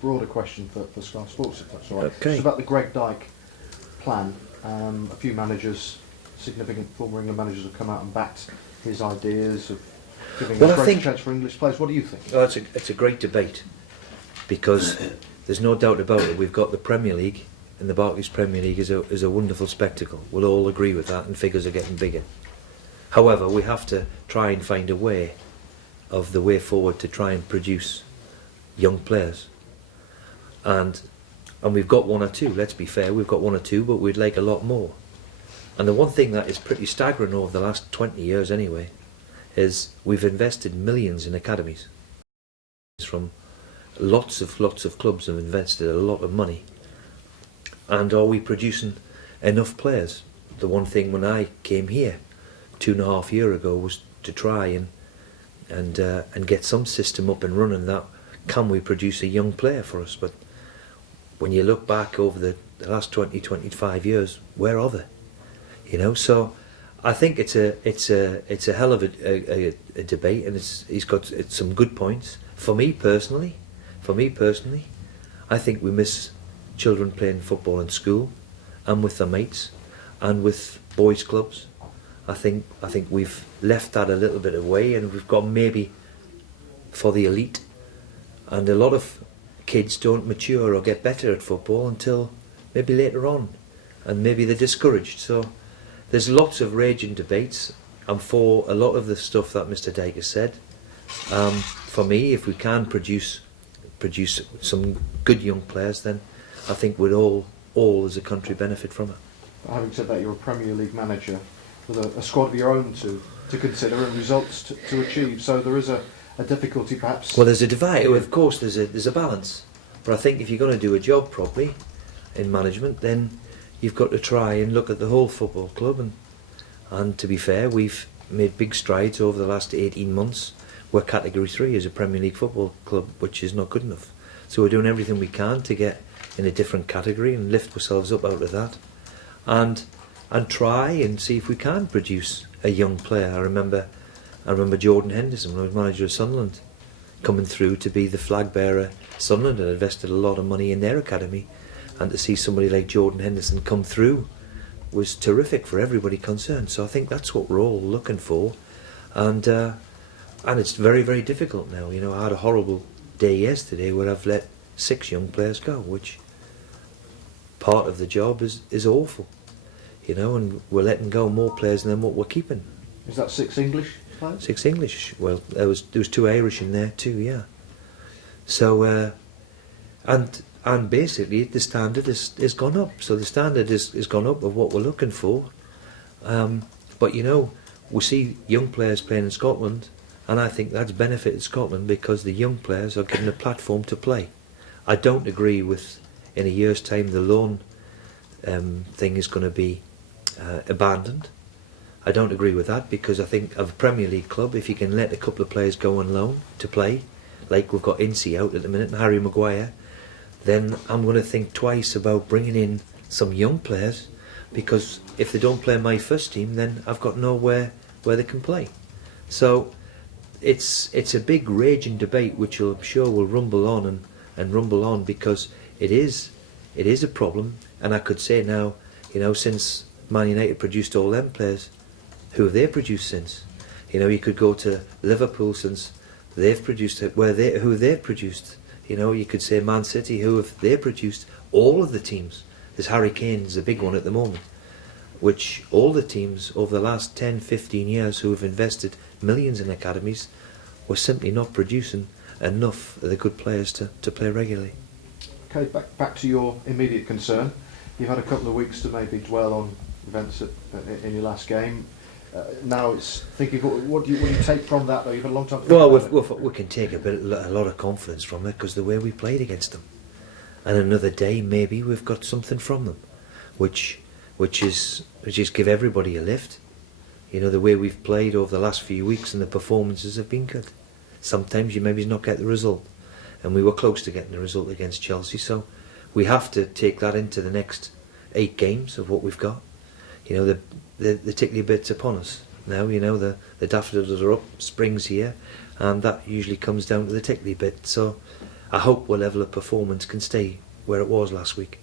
broader question for Sky Sports, if that's all right. Okay. It's about the Greg Dyke plan. A few managers, significant former England managers, have come out and backed his ideas of giving a greater chance for English players. What do you think? Oh, it's a great debate, because there's no doubt about it. We've got the Premier League, and the Barclays Premier League is a wonderful spectacle. We'll all agree with that, and figures are getting bigger. However, we have to try and find a way forward to try and produce young players. And we've got one or two, let's be fair, we've got one or two, but we'd like a lot more. And the one thing that is pretty staggering over the last 20 years anyway, is we've invested millions in academies. From lots of clubs have invested a lot of money. And are we producing enough players? The one thing when I came here 2.5 years ago was to try and get some system up and running that can we produce a young player for us. But when you look back over the last 20-25 years, where are they? You know, so I think it's a hell of a debate, and he's got some good points. For me personally, I think we miss children playing football in school and with their mates and with boys' clubs. I think we've left that a little bit away, and we've got maybe for the elite, and a lot of kids don't mature or get better at football until maybe later on, and maybe they're discouraged. So there's lots of raging debates. I'm for a lot of the stuff that Mr. Dyke has said. For me, if we can produce some good young players, then I think we'd all as a country benefit from it. Having said that, you're a Premier League manager with a squad of your own to consider and results to achieve. So there is a difficulty, perhaps. Well, there's a divide. Of course, there's a balance. But I think if you're going to do a job properly in management, then you've got to try and look at the whole football club. And to be fair, we've made big strides over the last 18 months. We're Category 3 as a Premier League football club, which is not good enough. So we're doing everything we can to get in a different category and lift ourselves up out of that. And try and see if we can produce a young player. I remember Jordan Henderson, when I was manager of Sunderland, coming through to be the flag bearer. Sunderland had invested a lot of money in their academy, and to see somebody like Jordan Henderson come through was terrific for everybody concerned. So I think that's what we're all looking for, and it's very, very difficult now. You know, I had a horrible day yesterday where I've let 6 young players go, which part of the job is awful. You know, and we're letting go more players than what we're keeping. Is that 6 English players? 6 English. Well, there was 2 Irish in there too, yeah. So and basically the standard is gone up. So the standard is gone up of what we're looking for. But you know, we see young players playing in Scotland, and I think that's benefited Scotland because the young players are given a platform to play. I don't agree with in a year's time the loan thing is going to be abandoned. I don't agree with that, because I think of a Premier League club, if you can let a couple of players go on loan to play, like we've got Ince out at the minute and Harry Maguire, then I'm going to think twice about bringing in some young players, because if they don't play my first team, then I've got nowhere where they can play. So it's a big raging debate which I'm sure will rumble on and rumble on, because it is a problem. And I could say now, you know, since Man United produced all them players, who have they produced since? You know, you could go to Liverpool since they've produced it, who they've produced. You know, you could say Man City, who have they produced? All of the teams. There's Harry Kane's a big one at the moment, which all the teams over the last 10-15 years who have invested millions in academies were simply not producing enough of the good players to play regularly. Okay, back to your immediate concern. You've had a couple of weeks to maybe dwell on events in your last game. Now it's thinking, what do you take from that, though? You've had a long time to think about it. We can take a lot of confidence from it, because the way we played against them, and another day maybe we've got something from them, which is give everybody a lift. You know, the way we've played over the last few weeks and the performances have been good. Sometimes you maybe not get the result, and we were close to getting the result against Chelsea. So we have to take that into the next 8 games of what we've got. You know, the tickly bits upon us now. You know, the daffodils are up, spring's here, and that usually comes down to the tickly bit. So I hope our level of performance can stay where it was last week.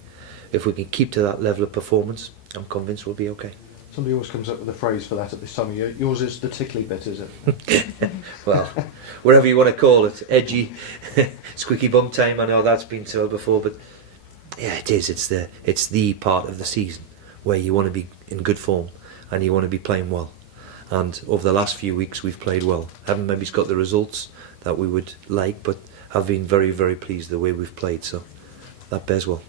If we can keep to that level of performance, I'm convinced we'll be okay. Somebody always comes up with a phrase for that at this time of year. Yours is the tickly bit, is it? Well, whatever you want to call it, edgy, squeaky bum time. I know that's been told before, but yeah, it is. It's the part of the season where you want to be in good form and you want to be playing well. And over the last few weeks, we've played well. Haven't maybe got the results that we would like, but have been very, very pleased the way we've played. So that bears well.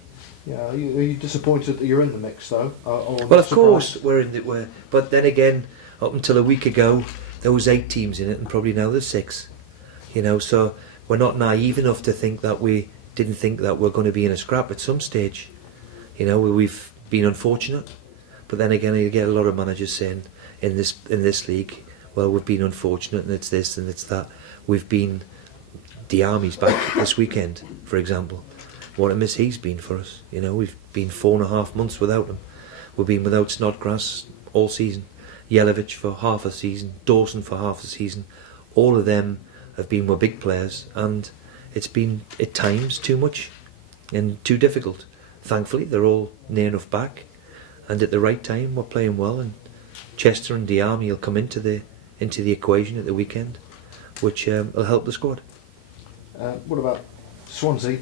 Yeah, are you disappointed that you're in the mix though? Well, of course we're in the. But then again, up until a week ago, there was 8 teams in it, and probably now there's 6. You know, so we're not naive enough to think that we didn't think that we're going to be in a scrap at some stage. You know, we've been unfortunate, but then again, you get a lot of managers saying in this league, well, we've been unfortunate, and it's this and it's that. We've been the Army's back this weekend, for example. What a miss he's been for us. You know, we've been 4.5 months without him. We've been without Snodgrass all season, Yelovich for half a season, Dawson for half a season. All of them have been were big players, and it's been at times too much and too difficult. Thankfully, they're all near enough back, and at the right time we're playing well. And Chester and the Army will come into the equation at the weekend, which will help the squad. What about Swansea?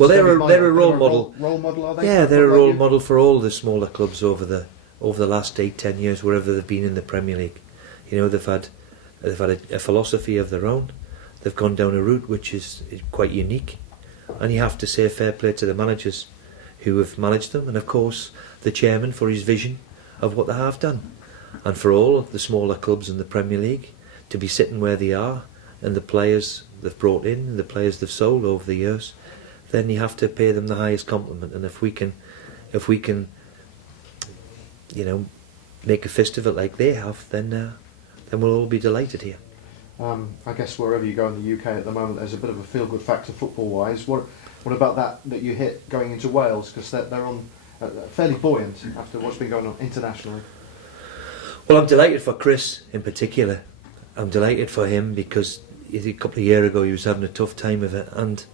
Well, they're a role model. Role model, are they? Yeah, they're a role model for all the smaller clubs over the last 8-10 years, wherever they've been in the Premier League. You know, they've had a philosophy of their own. They've gone down a route which is quite unique, and you have to say fair play to the managers who have managed them, and of course the chairman for his vision of what they have done, and for all of the smaller clubs in the Premier League to be sitting where they are, and the players they've brought in, and the players they've sold over the years. Then you have to pay them the highest compliment, and if we can, you know, make a fist of it like they have, then we'll all be delighted here. I guess wherever you go in the UK at the moment, there's a bit of a feel-good factor football-wise. What about that you hit going into Wales, because they're on fairly buoyant after what's been going on internationally? Well, I'm delighted for Chris in particular. I'm delighted for him because a couple of years ago he was having a tough time of it, and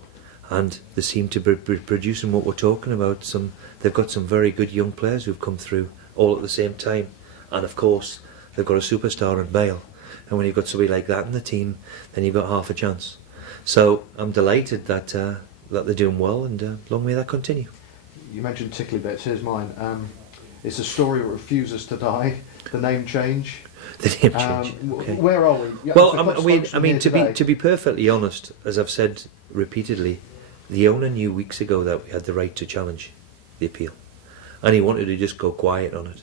they seem to be producing what we're talking about. They've got some very good young players who've come through all at the same time, and of course they've got a superstar in Bale. And when you've got somebody like that in the team, then you've got half a chance. So I'm delighted that they're doing well, and long may that continue. You mentioned tickly bits. Here's mine. It's a story that refuses to die. The name change. The name change. Okay. Where are we? Yeah, well, I mean, to be perfectly honest, as I've said repeatedly, the owner knew weeks ago that we had the right to challenge the appeal, and he wanted to just go quiet on it.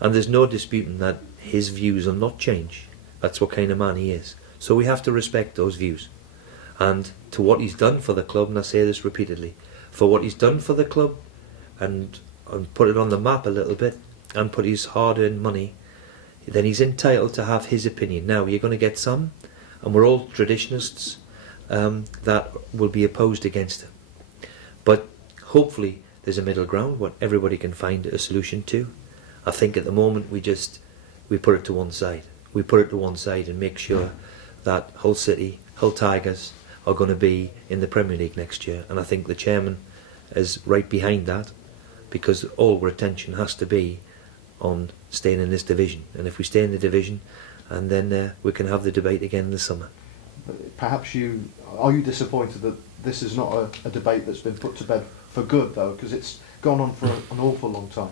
And there's no disputing that his views will not change. That's what kind of man he is. So we have to respect those views. And to what he's done for the club, and I say this repeatedly, for what he's done for the club, and put it on the map a little bit, and put his hard-earned money, then he's entitled to have his opinion. Now, you're going to get some, and we're all traditionalists, that will be opposed against him. But hopefully there's a middle ground what everybody can find a solution to. I think at the moment we put it to one side. We put it to one side and make sure that Hull City, Hull Tigers are going to be in the Premier League next year, and I think the chairman is right behind that, because all our attention has to be on staying in this division. And if we stay in the division, and then we can have the debate again in the summer. Perhaps are you disappointed that this is not a debate that's been put to bed for good, though, because it's gone on for an awful long time?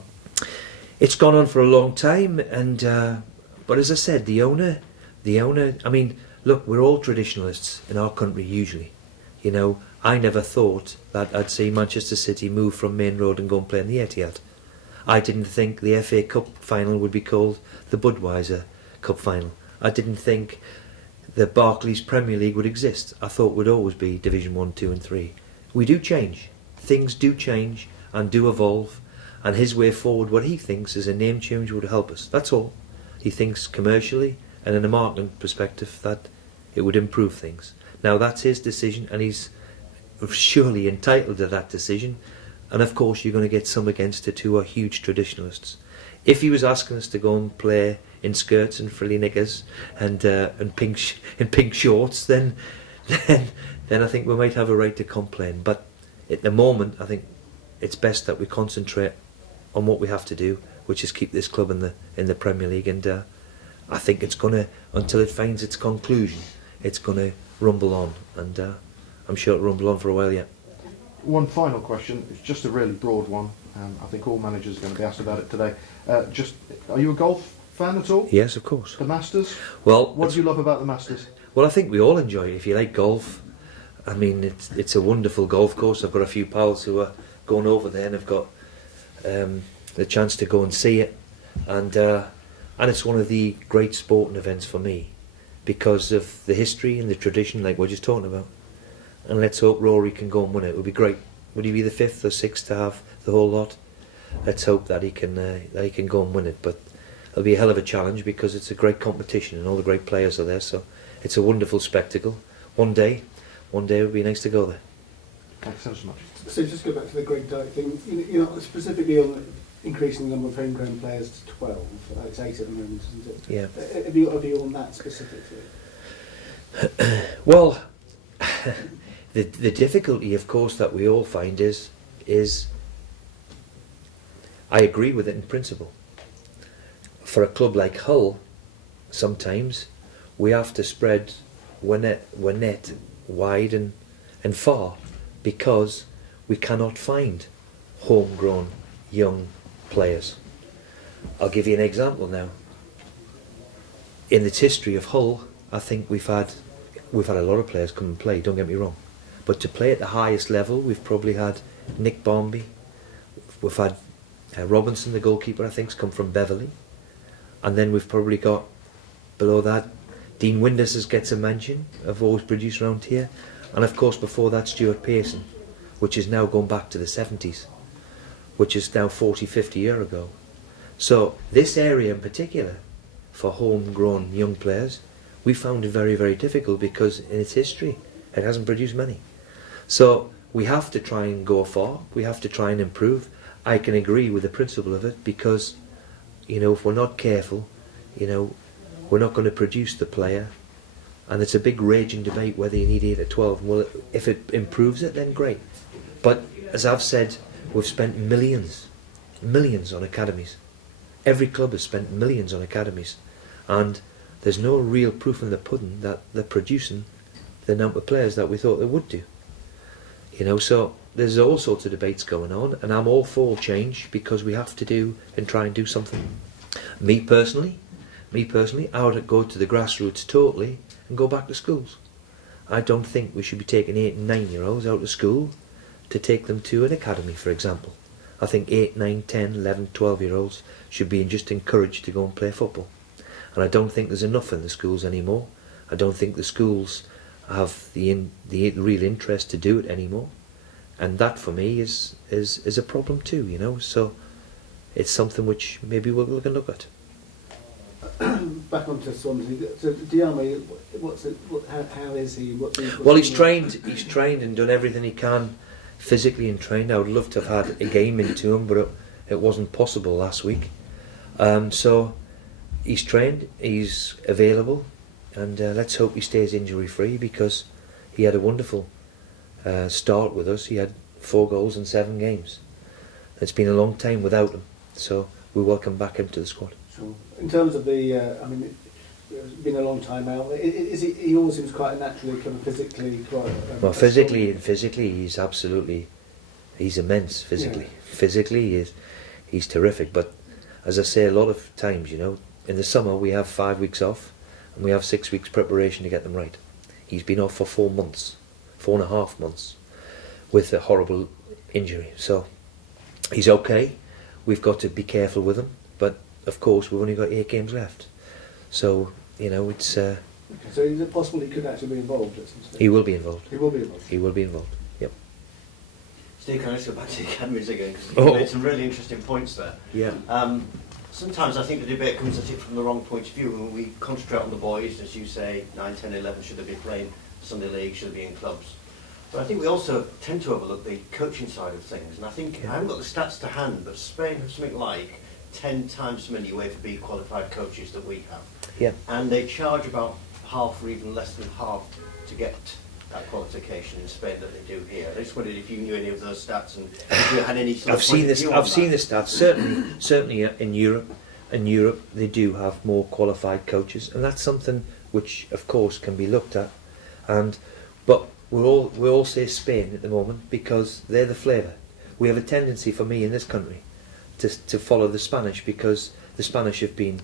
It's gone on for a long time, and but as I said, the owner. I mean, look, we're all traditionalists in our country usually. You know, I never thought that I'd see Manchester City move from Main Road and go and play in the Etihad. I didn't think the FA Cup final would be called the Budweiser Cup final. I didn't think the Barclays Premier League would exist. I thought it would always be Division 1, 2 and 3. We do change. Things do change and do evolve, and his way forward, what he thinks is a name change would help us. That's all. He thinks commercially and in a marketing perspective that it would improve things. Now that's his decision, and he's surely entitled to that decision, and of course you're going to get some against it who are huge traditionalists. If he was asking us to go and play in skirts and frilly knickers and pink shorts, then then I think we might have a right to complain. But at the moment, I think it's best that we concentrate on what we have to do, which is keep this club in the Premier League. And I think it's gonna, until it finds its conclusion, it's gonna rumble on, and I'm sure it'll rumble on for a while yet. One final question. It's just a really broad one. I think all managers are going to be asked about it today. Are you a golf fan at all? Yes, of course. The Masters? Well, What do you love about the Masters? Well, I think we all enjoy it. If you like golf, I mean, it's a wonderful golf course. I've got a few pals who are going over there and have got the chance to go and see it, and it's one of the great sporting events for me because of the history and the tradition, like we're just talking about. And let's hope Rory can go and win it. It would be great. Would he be the 5th or 6th to have the whole lot? Let's hope that he can go and win it. But it'll be a hell of a challenge because it's a great competition and all the great players are there. So it's a wonderful spectacle. One day it would be nice to go there. Thanks so much. So just go back to the Greg Dyke thing. You know, specifically on increasing the number of homegrown players to 12. It's 8 at the moment, isn't it? Yeah. Have you got a view on that specifically? Well, the difficulty, of course, that we all find is I agree with it in principle. For a club like Hull, sometimes we have to spread our net wide and far because we cannot find homegrown young players. I'll give you an example now. In the history of Hull, I think we've had a lot of players come and play, don't get me wrong. But to play at the highest level, we've probably had Nick Barmby. We've had Robinson, the goalkeeper, I think, has come from Beverley. And then we've probably got, below that, Dean Windus gets a mention, of always produced around here. And of course, before that, Stuart Pearson, which is now going back to the 70s, which is now 40, 50 years ago. So this area in particular, for homegrown young players, we found it very, very difficult because in its history, it hasn't produced many. So we have to try and go far. We have to try and improve. I can agree with the principle of it because, you know, if we're not careful, you know, we're not going to produce the player. And it's a big raging debate whether you need 8 or 12. Well, if it improves it, then great. But as I've said, we've spent millions on academies. Every club has spent millions on academies. And there's no real proof in the pudding that they're producing the number of players that we thought they would do. You know, so there's all sorts of debates going on, and I'm all for change because we have to do and try and do something. Me personally, I would go to the grassroots totally and go back to schools. I don't think we should be taking 8 and 9-year-olds out of school to take them to an academy, for example. I think 8, 9, 10, 11, 12-year-olds should be just encouraged to go and play football. And I don't think there's enough in the schools anymore. I don't think the schools have the real interest to do it anymore. And that for me is a problem too, you know. So it's something which maybe we can look at. Back onto Swansea. So Diarmi, how is he? Well, he's trained and done everything he can physically and trained. I would love to have had a game into him, but it wasn't possible last week. So he's trained, he's available, and let's hope he stays injury free because he had a wonderful start with us. He had 4 goals in 7 games. It's been a long time without him, so we welcome back him to the squad. Sure. In terms of the, I mean, it's been a long time out. He always seems quite naturally kind of physically quite. Well, physically, he's absolutely, he's immense. Physically, yeah. Physically, he's terrific. But as I say, a lot of times, you know, in the summer we have 5 weeks off, and we have 6 weeks preparation to get them right. He's been off for 4 months, 4.5 months, with a horrible injury. So he's okay. We've got to be careful with him, but of course we've only got 8 games left. So you know it's. Okay, so is it possible he could actually be involved at some stage? He will be involved. He will be involved. He will be involved. Yep. Steve, can I just go back to the academies again? Because you made some really interesting points there. Yeah. Sometimes I think the debate comes at it from the wrong point of view. When we concentrate on the boys, as you say, 9, 10, 11, should they be playing Sunday League, should they be in clubs? But I think we also tend to overlook the coaching side of things. And I think, I haven't got the stats to hand, but Spain have something like 10 times as many UEFA B qualified coaches that we have. Yeah. And they charge about half or even less than half to get that qualification in Spain that they do here. I just wondered if you knew any of those stats and if you had any sort of I've seen point of this. view on I've seen that. the stats. Certainly in Europe. In Europe, they do have more qualified coaches, and that's something which, of course, can be looked at. But we all say Spain at the moment because they're the flavour. We have a tendency, for me in this country, to follow the Spanish because the Spanish have been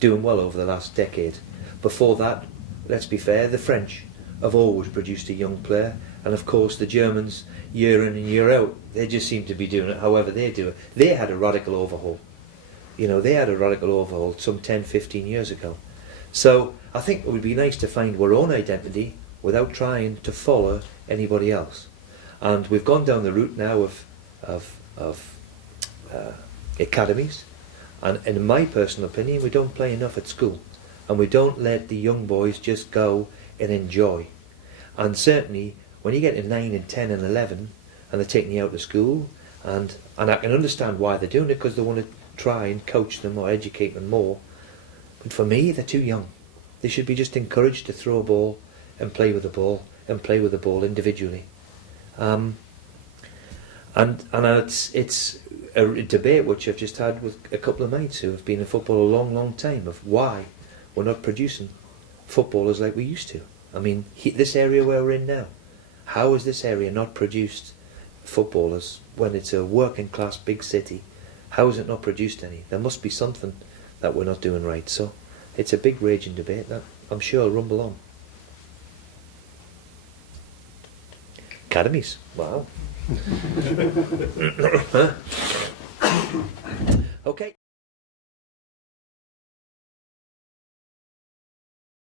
doing well over the last decade. Before that, let's be fair, the French have always produced a young player, and of course the Germans, year in and year out, they just seem to be doing it however they do it. They had a radical overhaul. They had a radical overhaul some 10, 15 years ago. So I think it would be nice to find our own identity without trying to follow anybody else. And we've gone down the route now of academies. And in my personal opinion, we don't play enough at school. And we don't let the young boys just go and enjoy. And certainly, when you get to 9 and 10 and 11, and they're taking you out of school, and I can understand why they're doing it, because they want to try and coach them or educate them more. But for me, they're too young. They should be just encouraged to throw a ball and play with the ball and play with the ball individually. And it's a debate which I've just had with a couple of mates who have been in football a long, long time of why we're not producing footballers like we used to. I mean, this area where we're in now, how has this area not produced footballers when it's a working class big city? How has it not produced any? There must be something that we're not doing right. So it's a big raging debate that I'm sure will rumble on. Academies, wow. Okay.